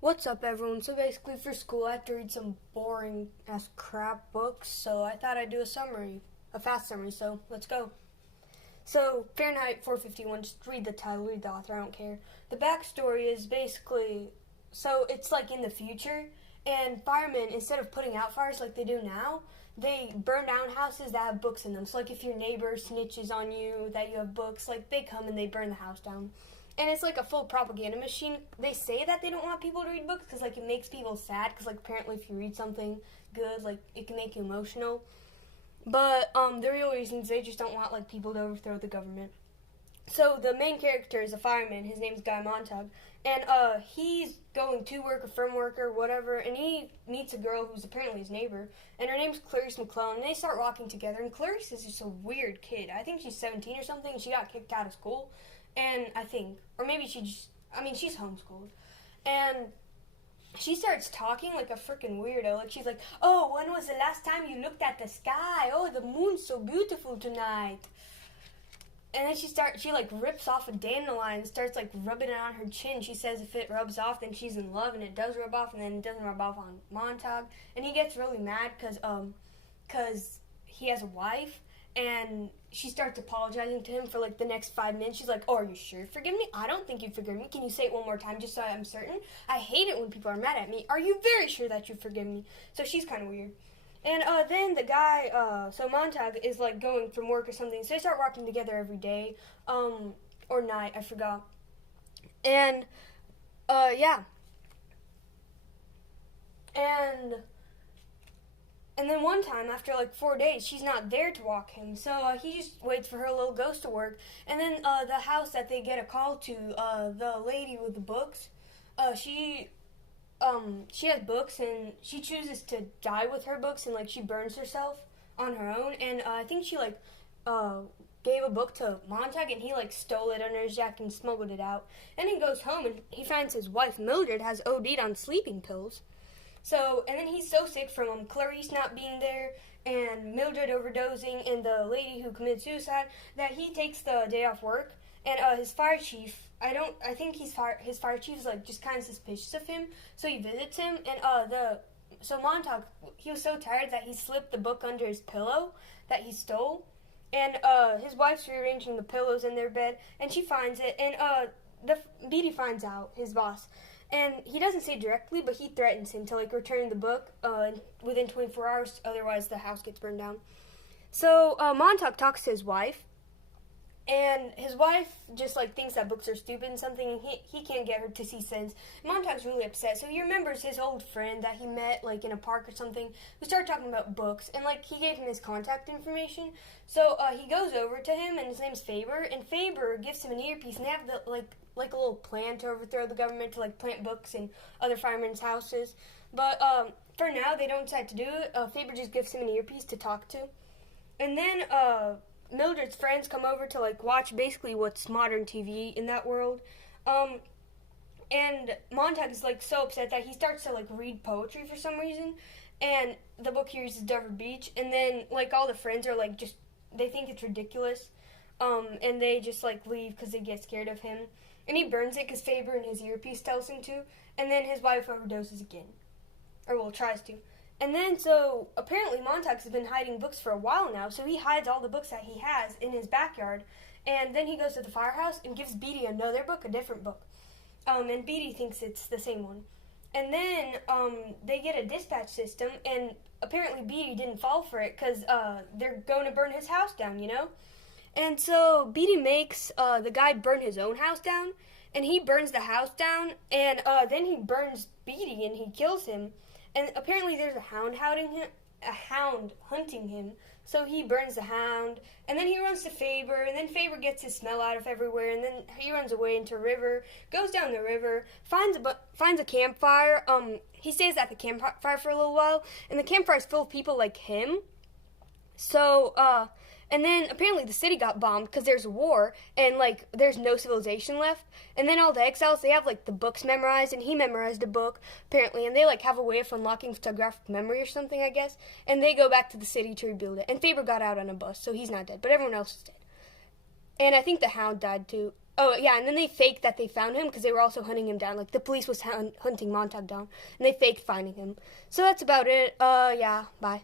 What's up, everyone? So basically, for school, I have to read some boring ass crap books. So I thought I'd do a fast summary. So let's go. So Fahrenheit 451. Just read the title, read the author. I don't care. The backstory is basically it's like in the future, and firemen, instead of putting out fires like they do now, they burn down houses that have books in them. So like if your neighbor snitches on you that you have books, like they come and they burn the house down. And it's like a full propaganda machine. They say that they don't want people to read books because like it makes people sad, because like apparently if you read something good, like it can make you emotional. But the real reason is they just don't want like people to overthrow the government. So the main character is a fireman. His name's Guy Montag, and he's going to work, a firm worker, whatever. And he meets a girl who's apparently his neighbor, and her name's Clarice McClellan. And they start walking together. And Clarice is just a weird kid. I think she's 17 or something, and she got kicked out of school. And I think, or maybe she's homeschooled, and she starts talking like a freaking weirdo. Like she's like, "Oh, when was the last time you looked at the sky? Oh, the moon's so beautiful tonight." And then she like rips off a dandelion and starts like rubbing it on her chin. She says if it rubs off, then she's in love, and it does rub off, and then it doesn't rub off on Montag. And he gets really mad because he has a wife, and she starts apologizing to him for like the next 5 minutes. She's like, "Oh, are you sure you forgive me? I don't think you forgive me. Can you say it one more time just so I'm certain? I hate it when people are mad at me. Are you very sure that you forgive me?" So she's kind of weird. And then the guy, so Montag is like going from work or something. So they start walking together every day, or night, I forgot. And yeah, and And then one time, after like 4 days, she's not there to walk him. So he just waits for her little ghost to work. And then the house that they get a call to, the lady with the books, she has books, and she chooses to die with her books, and like she burns herself on her own. And I think she gave a book to Montag, and he like stole it under his jacket and smuggled it out. And he goes home, and he finds his wife Mildred has OD'd on sleeping pills. So, and then he's so sick from Clarice not being there and Mildred overdosing and the lady who committed suicide that he takes the day off work. And his fire chief, I think his fire chief is like just kind of suspicious of him. So he visits him, and so Montauk, he was so tired that he slipped the book under his pillow that he stole. And his wife's rearranging the pillows in their bed, and she finds it, and Beatty finds out, his boss. And he doesn't say directly, but he threatens him to like return the book within 24 hours, otherwise the house gets burned down. So Montauk talks to his wife, and his wife just like thinks that books are stupid and something, and he can't get her to see sense. Montauk's really upset, so he remembers his old friend that he met like in a park or something, who started talking about books, and like he gave him his contact information. So he goes over to him, and his name's Faber, and Faber gives him an earpiece, and they have the like a little plan to overthrow the government, to like plant books in other firemen's houses. But for now, they don't decide to do it. Faber just gives him an earpiece to talk to. And then Mildred's friends come over to like watch basically what's modern TV in that world. And Montag is like so upset that he starts to like read poetry for some reason. And the book here is Dover Beach. And then like all the friends are like just, they think it's ridiculous. And they just like leave because they get scared of him. And he burns it because Faber in his earpiece tells him to. And then his wife overdoses again. Or, well, tries to. And then, so, apparently Montauk has been hiding books for a while now. So he hides all the books that he has in his backyard. And then he goes to the firehouse and gives Beatty another book, a different book. And Beatty thinks it's the same one. And then they get a dispatch system. And apparently Beatty didn't fall for it because they're going to burn his house down, you know? And so Beatty makes the guy burn his own house down, and he burns the house down, and then he burns Beatty and he kills him. And apparently there's a hound hunting him. So he burns the hound, and then he runs to Faber, and then Faber gets his smell out of everywhere, and then he runs away into a river, goes down the river, finds a campfire. He stays at the campfire for a little while, and the campfire is full of people like him. So and then apparently the city got bombed because there's a war, and like there's no civilization left. And then all the exiles, they have like the books memorized, and he memorized a book apparently, and they like have a way of unlocking photographic memory or something, I guess. And they go back to the city to rebuild it. And Faber got out on a bus, so he's not dead, but everyone else is dead. And I think the hound died too. Oh, yeah, and then they faked that they found him because they were also hunting him down. Like, the police was hunting Montag down, and they faked finding him. So that's about it. Yeah, bye.